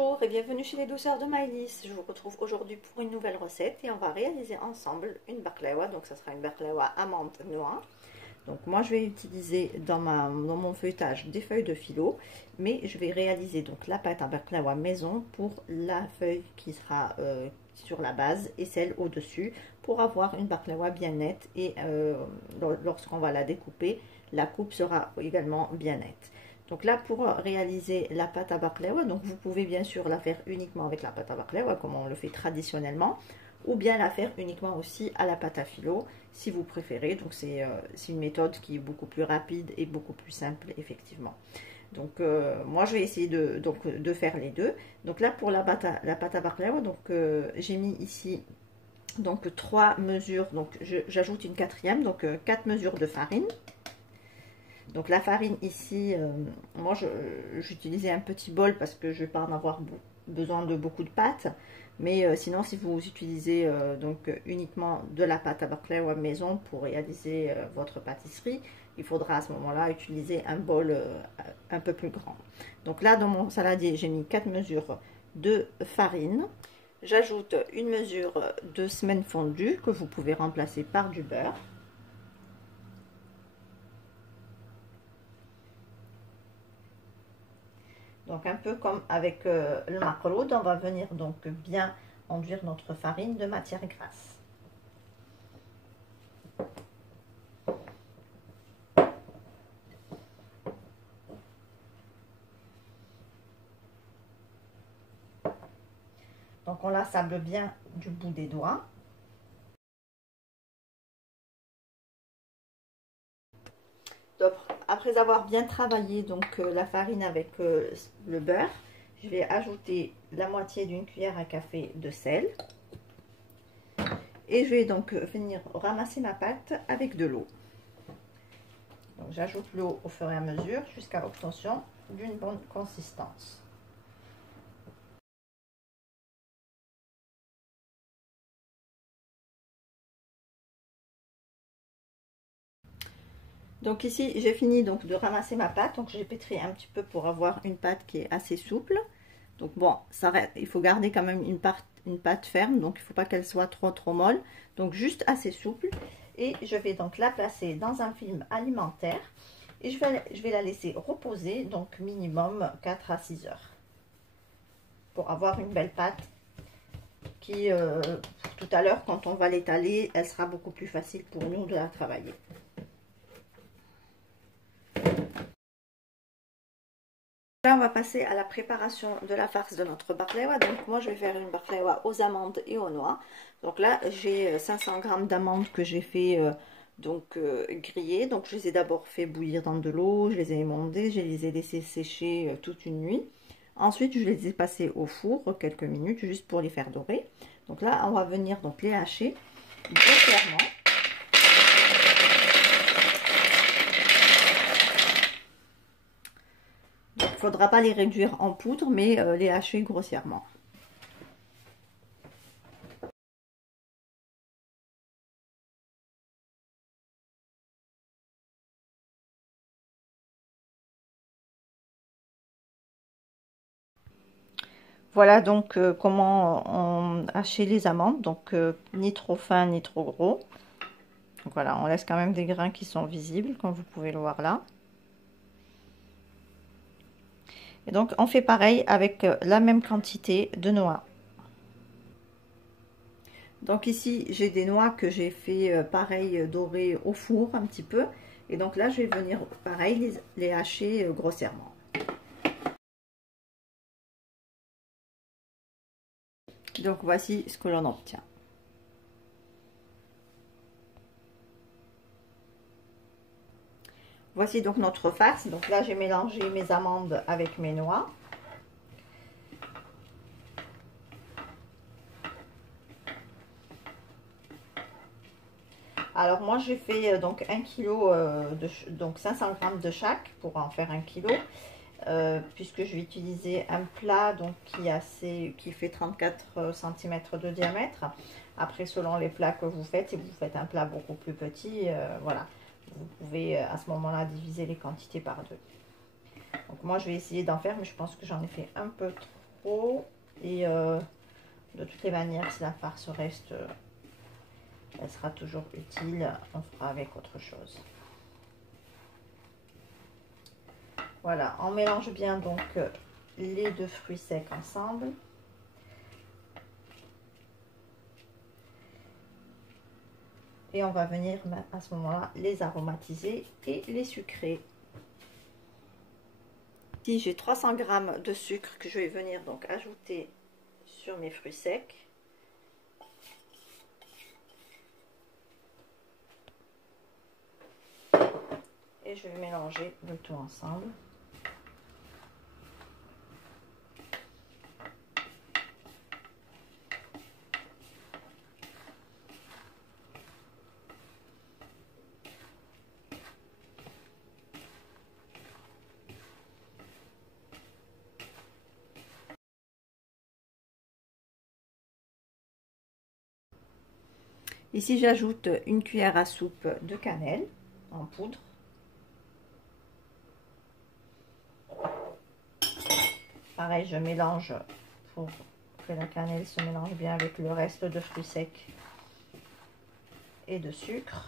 Bonjour et bienvenue chez les douceurs de Maëlys. Je vous retrouve aujourd'hui pour une nouvelle recette et on va réaliser ensemble une baklawa. Donc ça sera une baklawa amande noix. Donc moi je vais utiliser dans mon feuilletage des feuilles de phyllo, mais je vais réaliser donc la pâte à baklawa maison pour la feuille qui sera sur la base et celle au-dessus pour avoir une baklawa bien nette et lorsqu'on va la découper, la coupe sera également bien nette. Donc là, pour réaliser la pâte à baklawa, donc vous pouvez bien sûr la faire uniquement avec la pâte à baklawa, comme on le fait traditionnellement, ou bien la faire uniquement aussi à la pâte à phyllo, si vous préférez. Donc c'est une méthode qui est beaucoup plus rapide et beaucoup plus simple, effectivement. Donc moi, je vais essayer de faire les deux. Donc là, pour la pâte à baklawa, donc j'ai mis ici donc 3 mesures. Donc j'ajoute une quatrième, donc 4 mesures de farine. Donc la farine ici, moi j'utilisais un petit bol parce que je ne vais pas en avoir besoin de beaucoup de pâte. Mais sinon, si vous utilisez donc uniquement de la pâte à baklawa maison pour réaliser votre pâtisserie, il faudra à ce moment-là utiliser un bol un peu plus grand. Donc là, dans mon saladier, j'ai mis 4 mesures de farine. J'ajoute une mesure de semaine fondue que vous pouvez remplacer par du beurre. Donc un peu comme avec le macroud, on va venir donc bien enduire notre farine de matière grasse. Donc on la sable bien du bout des doigts. Donc, après avoir bien travaillé donc la farine avec le beurre, je vais ajouter la moitié d'une cuillère à café de sel. Et je vais donc venir ramasser ma pâte avec de l'eau. J'ajoute l'eau au fur et à mesure jusqu'à l'obtention d'une bonne consistance. Donc ici, j'ai fini donc de ramasser ma pâte. Donc j'ai pétri un petit peu pour avoir une pâte qui est assez souple. Donc bon, il faut garder quand même une pâte ferme. Donc il ne faut pas qu'elle soit trop molle. Donc juste assez souple. Et je vais donc la placer dans un film alimentaire. Et je vais la laisser reposer, donc minimum 4 à 6 heures. Pour avoir une belle pâte qui, tout à l'heure, quand on va l'étaler, elle sera beaucoup plus facile pour nous de la travailler. Là, on va passer à la préparation de la farce de notre baklawa. Donc moi, je vais faire une baklawa aux amandes et aux noix. Donc là, j'ai 500 g d'amandes que j'ai fait griller. Donc je les ai d'abord fait bouillir dans de l'eau, je les ai émondées, je les ai laissées sécher toute une nuit. Ensuite, je les ai passées au four quelques minutes juste pour les faire dorer. Donc là, on va venir donc les hacher grossièrement. Il ne faudra pas les réduire en poudre, mais les hacher grossièrement. Voilà donc comment on hacher les amandes. Donc ni trop fin ni trop gros. Donc voilà, on laisse quand même des grains qui sont visibles, comme vous pouvez le voir là. Et donc on fait pareil avec la même quantité de noix. Donc ici j'ai des noix que j'ai fait pareil dorer au four un petit peu. Et donc là je vais venir pareil les hacher grossièrement. Donc voici ce que l'on obtient. Voici donc notre farce. Donc là j'ai mélangé mes amandes avec mes noix. Alors moi j'ai fait donc 1 kg, donc 500 g de chaque pour en faire 1 kg. Puisque je vais utiliser un plat donc qui fait 34 cm de diamètre. Après, selon les plats que vous faites, si vous faites un plat beaucoup plus petit, voilà, vous pouvez à ce moment-là diviser les quantités par deux. Donc moi je vais essayer d'en faire, mais je pense que j'en ai fait un peu trop. Et de toutes les manières, si la farce reste, elle sera toujours utile. On fera avec autre chose. Voilà, on mélange bien donc les deux fruits secs ensemble. Et on va venir à ce moment-là les aromatiser et les sucrer. Ici, j'ai 300 g de sucre que je vais venir donc ajouter sur mes fruits secs. Et je vais mélanger le tout ensemble. Ici, j'ajoute une cuillère à soupe de cannelle en poudre. Pareil, je mélange pour que la cannelle se mélange bien avec le reste de fruits secs et de sucre.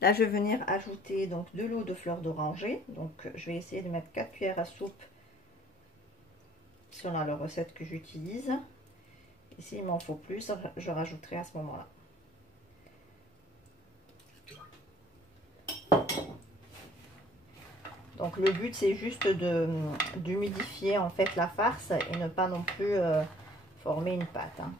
Là, je vais venir ajouter donc de l'eau de fleur d'oranger. Donc, je vais essayer de mettre 4 cuillères à soupe selon la recette que j'utilise. Et s'il m'en faut plus, je rajouterai à ce moment-là. Donc, le but, c'est juste d'humidifier en fait la farce et ne pas non plus former une pâte. Hein.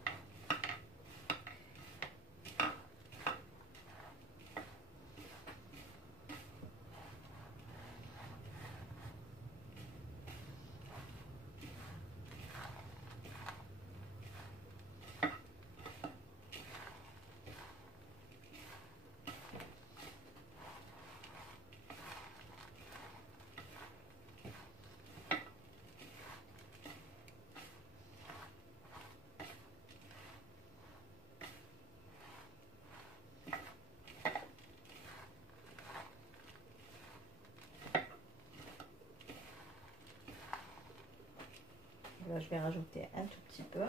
Là, je vais rajouter un tout petit peu.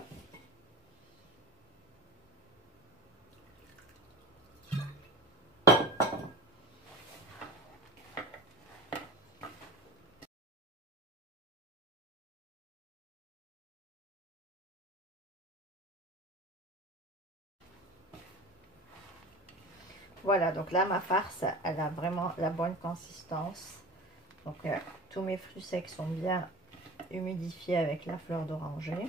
Voilà, donc là, ma farce, elle a vraiment la bonne consistance. Donc, tous mes fruits secs sont bien humidifiés avec la fleur d'oranger.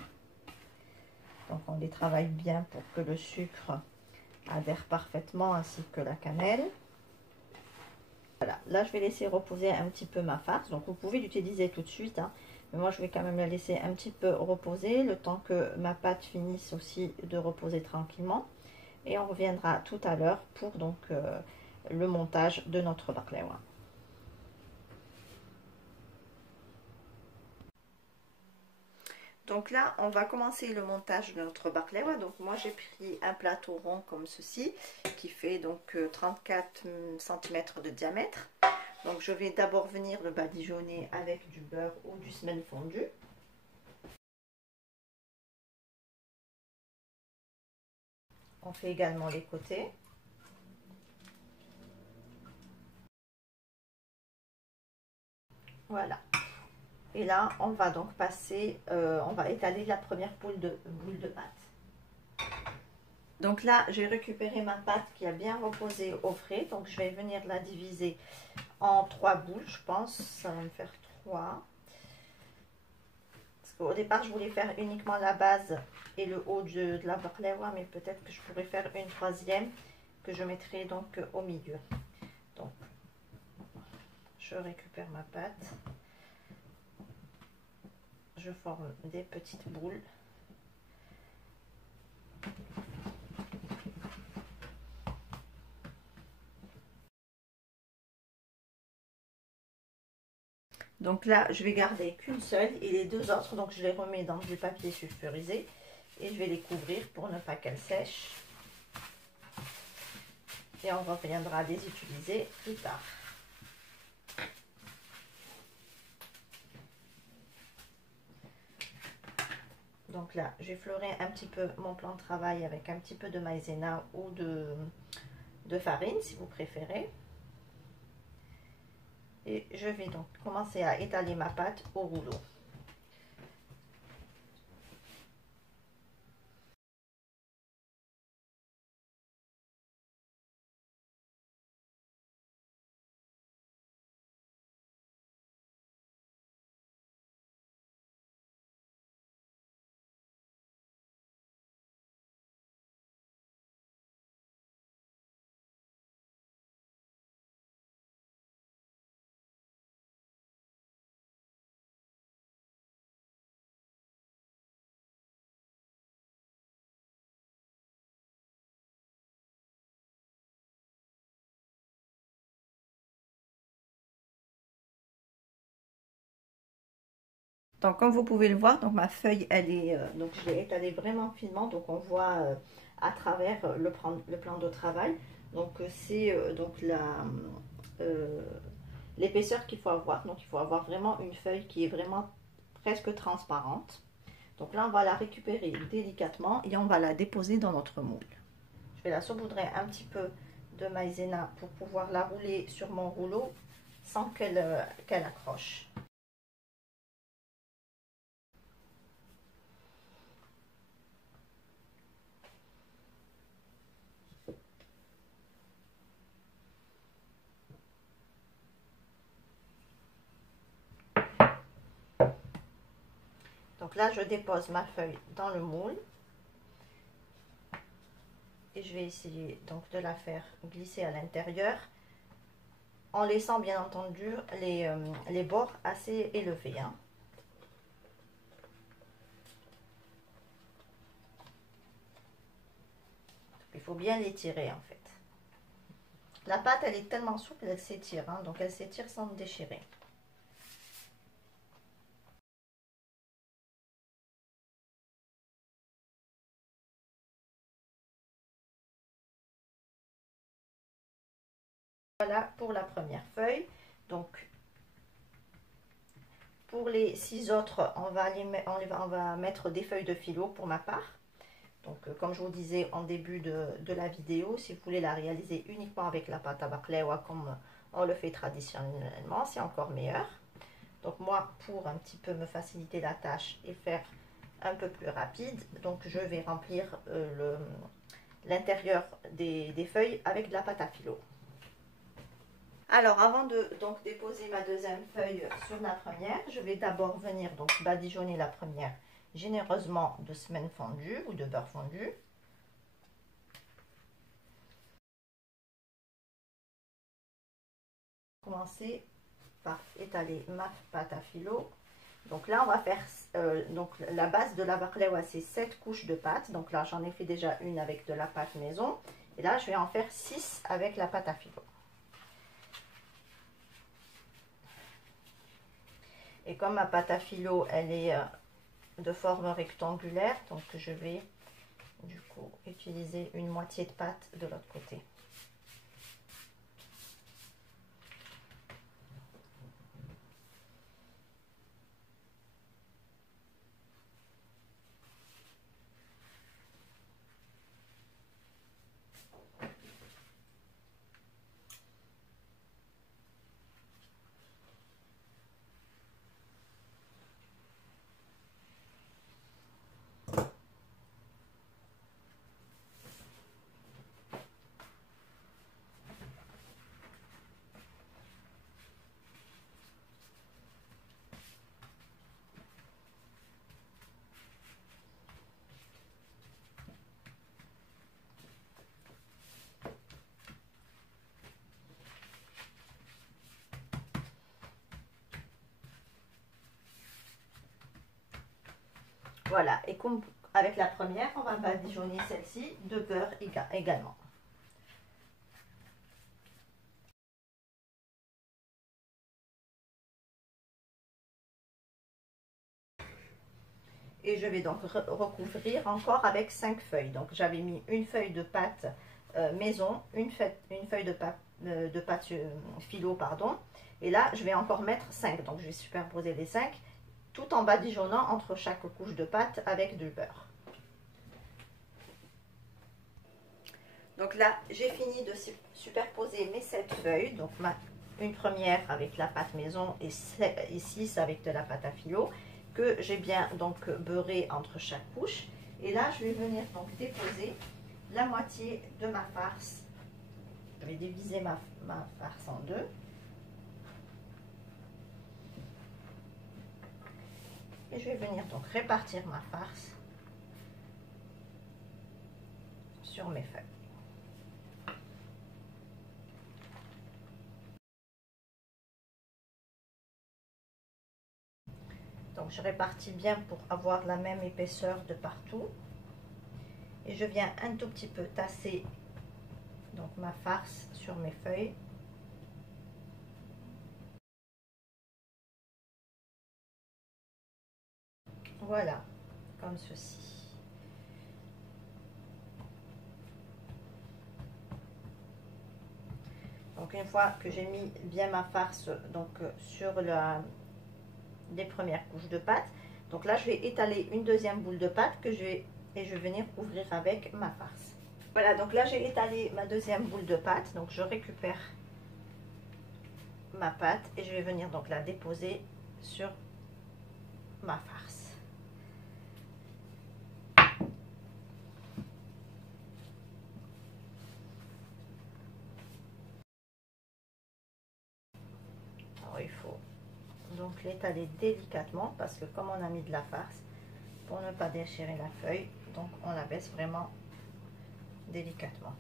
Donc, on les travaille bien pour que le sucre adhère parfaitement, ainsi que la cannelle. Voilà, là, je vais laisser reposer un petit peu ma farce. Donc, vous pouvez l'utiliser tout de suite, hein, mais moi, je vais quand même la laisser un petit peu reposer, le temps que ma pâte finisse aussi de reposer tranquillement. Et on reviendra tout à l'heure pour donc le montage de notre baklawa. Donc là, on va commencer le montage de notre baklawa. Donc moi, j'ai pris un plateau rond comme ceci, qui fait donc 34 cm de diamètre. Donc je vais d'abord venir le badigeonner avec du beurre ou du semen fondu. On fait également les côtés. Voilà. Et là, on va donc passer, on va étaler la première boule de pâte. Donc là, j'ai récupéré ma pâte qui a bien reposé au frais. Donc je vais venir la diviser en 3 boules, je pense. Ça va me faire 3. Parce qu'au départ, je voulais faire uniquement la base et le haut de la baklawa, mais peut-être que je pourrais faire une troisième que je mettrai donc au milieu. Donc, je récupère ma pâte. Je forme des petites boules. Donc là, je vais garder qu'une seule et les deux autres, donc je les remets dans du papier sulfurisé et je vais les couvrir pour ne pas qu'elles sèchent. et on reviendra les utiliser plus tard. Donc là, j'ai fleuré un petit peu mon plan de travail avec un petit peu de maïzena ou de farine, si vous préférez. Et je vais donc commencer à étaler ma pâte au rouleau. Donc comme vous pouvez le voir, donc ma feuille elle est donc je l'ai étalée vraiment finement, donc on voit à travers le plan de travail. Donc c'est donc l'épaisseur qu'il faut avoir. Donc il faut avoir vraiment une feuille qui est vraiment presque transparente. Donc là on va la récupérer délicatement et on va la déposer dans notre moule. Je vais la saupoudrer un petit peu de maïzena pour pouvoir la rouler sur mon rouleau sans qu'elle accroche. Donc là, je dépose ma feuille dans le moule et je vais essayer donc de la faire glisser à l'intérieur en laissant bien entendu les bords assez élevés. Hein. Il faut bien les tirer en fait. La pâte, elle est tellement souple, elle s'étire, hein, donc elle s'étire sans déchirer. Voilà pour la première feuille. Donc pour les 6 autres, on va mettre des feuilles de filo pour ma part. Donc comme je vous disais en début de la vidéo, si vous voulez la réaliser uniquement avec la pâte à baklava comme on le fait traditionnellement, c'est encore meilleur. Donc moi, pour un petit peu me faciliter la tâche et faire un peu plus rapide, donc je vais remplir l'intérieur des feuilles avec de la pâte à filo. Alors avant de donc déposer ma deuxième feuille sur la première, je vais d'abord venir donc badigeonner la première généreusement de semaine fondue ou de beurre fondu. Commencer par étaler ma pâte à filo. Donc là on va faire donc la base de la baklava, c'est 7 couches de pâte. Donc là j'en ai fait déjà une avec de la pâte maison et là je vais en faire 6 avec la pâte à filo. Et comme ma pâte à filo elle est de forme rectangulaire, donc je vais du coup utiliser une moitié de pâte de l'autre côté. Voilà, et comme avec la première, on va badigeonner celle-ci de beurre également. Et je vais donc recouvrir encore avec 5 feuilles. Donc j'avais mis une feuille de pâte maison, une feuille de pâte phyllo, pardon. Et là, je vais encore mettre 5. Donc, je vais superposer les 5 tout en badigeonnant entre chaque couche de pâte avec du beurre. Donc là, j'ai fini de superposer mes 7 feuilles. Donc, une première avec la pâte maison et 6 avec de la pâte à phyllo que j'ai bien donc beurré entre chaque couche. Et là, je vais venir donc déposer la moitié de ma farce. Je vais diviser ma farce en deux. Et je vais venir donc répartir ma farce sur mes feuilles. Donc je répartis bien pour avoir la même épaisseur de partout. Et je viens un tout petit peu tasser donc ma farce sur mes feuilles. Voilà, comme ceci. Donc une fois que j'ai mis bien ma farce donc sur les premières couches de pâte, donc là je vais étaler une deuxième boule de pâte que je vais venir couvrir avec ma farce. Voilà, donc là j'ai étalé ma deuxième boule de pâte, donc je récupère ma pâte et je vais venir donc la déposer sur ma farce. Alors il faut donc l'étaler délicatement parce que comme on a mis de la farce, pour ne pas déchirer la feuille, donc on la baisse vraiment délicatement.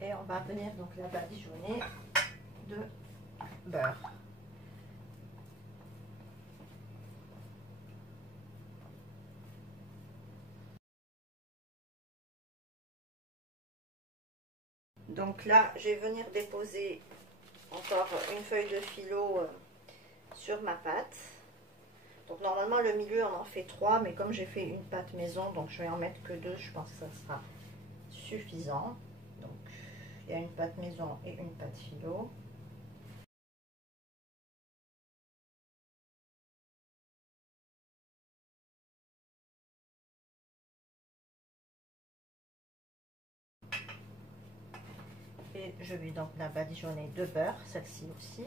Et on va venir donc la badigeonner de beurre. Donc là, je vais venir déposer encore une feuille de phyllo sur ma pâte. Donc normalement le milieu on en fait 3, mais comme j'ai fait une pâte maison, donc je vais en mettre que 2, je pense que ça sera suffisant. Donc il y a une pâte maison et une pâte phyllo. Et je vais donc la badigeonner de beurre, celle-ci aussi.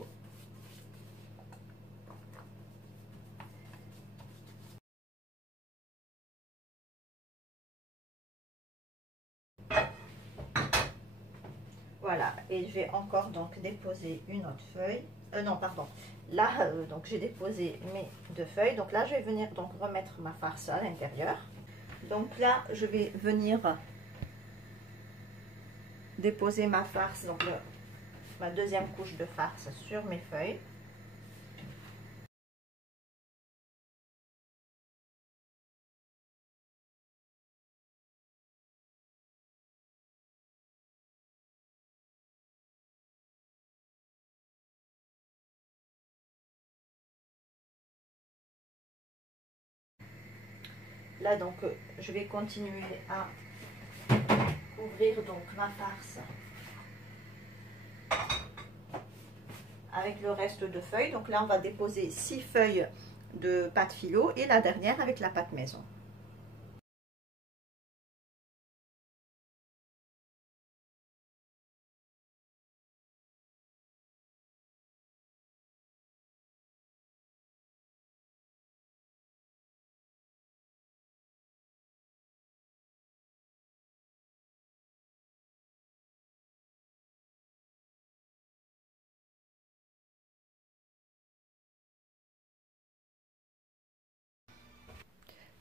Voilà, et je vais encore donc déposer une autre feuille. Non, pardon. Là, donc j'ai déposé mes 2 feuilles. Donc là, je vais venir donc remettre ma farce à l'intérieur. Donc là, je vais venir déposer ma farce, donc ma deuxième couche de farce sur mes feuilles. Là donc je vais continuer à ouvrir donc ma farce avec le reste de feuilles. Donc là on va déposer 6 feuilles de pâte phyllo et la dernière avec la pâte maison.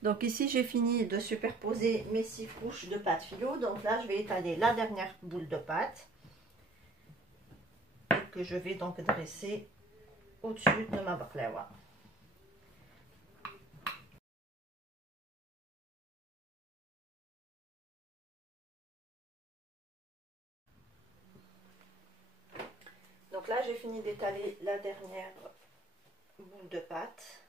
Donc ici j'ai fini de superposer mes 6 couches de pâte phyllo. Donc là je vais étaler la dernière boule de pâte que je vais donc dresser au-dessus de ma baklawa. Donc là j'ai fini d'étaler la dernière boule de pâte.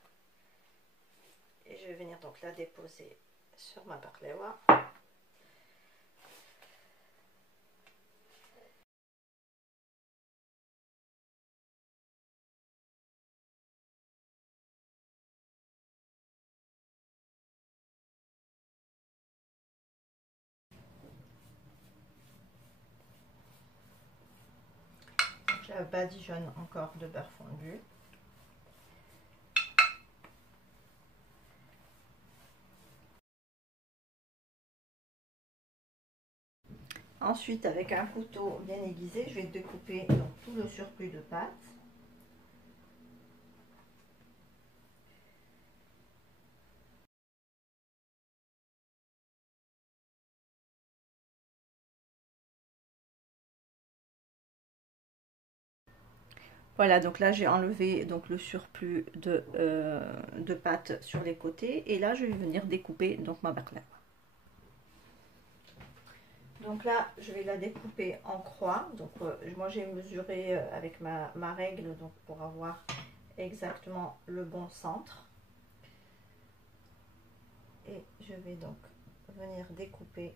Et je vais venir donc la déposer sur ma baklawa. Je badigeonne encore de beurre fondu. Ensuite, avec un couteau bien aiguisé, je vais découper donc tout le surplus de pâte. Voilà, donc là j'ai enlevé donc le surplus de pâte sur les côtés et là je vais venir découper donc ma baklava. Donc là je vais la découper en croix. Donc moi j'ai mesuré avec ma règle donc pour avoir exactement le bon centre. Et je vais donc venir découper .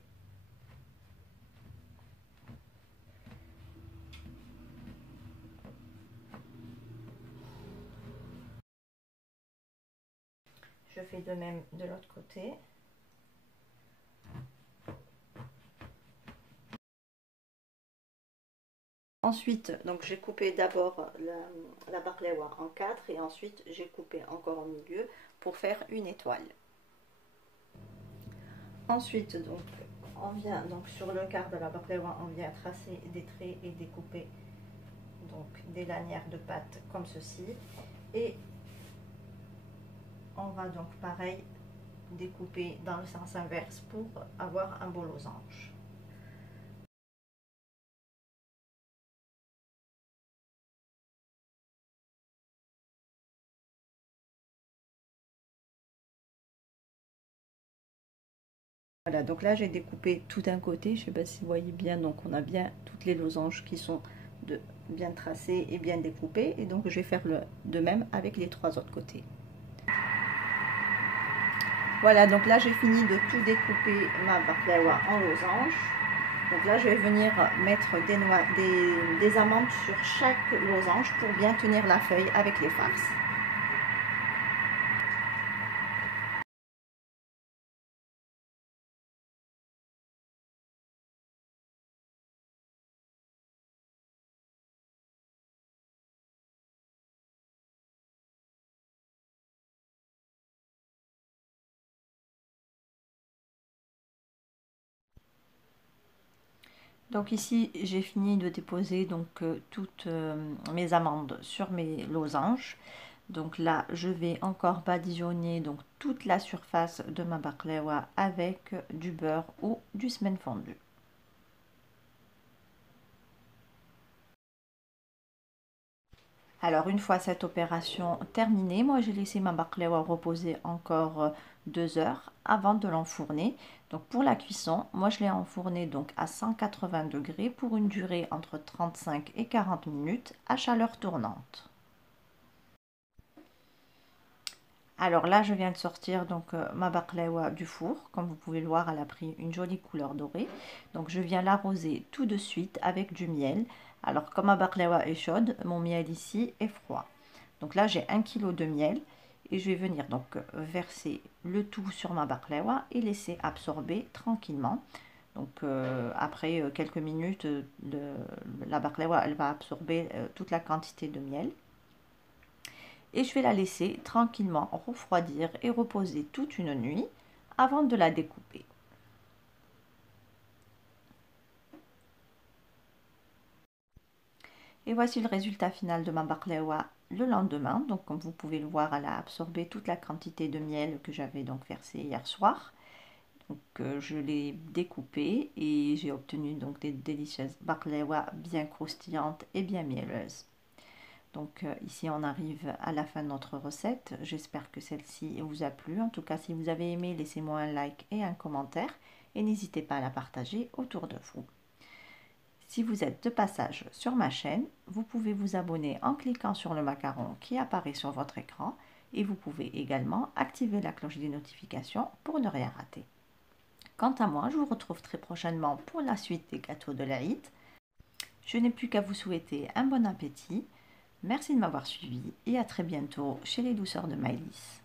Je fais de même de l'autre côté. Ensuite, donc j'ai coupé d'abord la baklava en 4 et ensuite j'ai coupé encore au milieu pour faire une étoile. Ensuite, donc on vient donc sur le quart de la baklava, on vient tracer des traits et découper donc des lanières de pâte comme ceci. Et on va donc pareil découper dans le sens inverse pour avoir un beau losange. Voilà, donc là j'ai découpé tout d'un côté, je ne sais pas si vous voyez bien, donc on a bien toutes les losanges qui sont bien tracées et bien découpées, et donc je vais faire de même avec les 3 autres côtés. Voilà, donc là j'ai fini de tout découper ma baklava en losange. Donc là je vais venir mettre des amandes sur chaque losange pour bien tenir la feuille avec les farces. Donc ici j'ai fini de déposer donc toutes mes amandes sur mes losanges. Donc là je vais encore badigeonner donc toute la surface de ma baklava avec du beurre ou du semaine fondu. Alors une fois cette opération terminée, moi j'ai laissé ma baklava reposer encore 2 heures avant de l'enfourner. Donc pour la cuisson, moi je l'ai enfourné donc à 180 degrés pour une durée entre 35 et 40 minutes à chaleur tournante. Alors là je viens de sortir donc ma baklava du four. Comme vous pouvez le voir, elle a pris une jolie couleur dorée. Donc je viens l'arroser tout de suite avec du miel. Alors comme ma baklava est chaude, mon miel ici est froid. Donc là j'ai 1 kg de miel et je vais venir donc verser le tout sur ma baklava et laisser absorber tranquillement. Donc après quelques minutes, la baklava elle va absorber toute la quantité de miel. Et je vais la laisser tranquillement refroidir et reposer toute une nuit avant de la découper. Et voici le résultat final de ma baklava le lendemain. Donc comme vous pouvez le voir, elle a absorbé toute la quantité de miel que j'avais donc versé hier soir. Donc je l'ai découpée et j'ai obtenu donc des délicieuses baklava bien croustillantes et bien mielleuses. Donc ici on arrive à la fin de notre recette. J'espère que celle-ci vous a plu. En tout cas, si vous avez aimé, laissez-moi un like et un commentaire. Et n'hésitez pas à la partager autour de vous. Si vous êtes de passage sur ma chaîne, vous pouvez vous abonner en cliquant sur le macaron qui apparaît sur votre écran. et vous pouvez également activer la cloche des notifications pour ne rien rater. Quant à moi, je vous retrouve très prochainement pour la suite des gâteaux de l'Aïd. Je n'ai plus qu'à vous souhaiter un bon appétit. Merci de m'avoir suivi et à très bientôt chez les douceurs de Maëlys.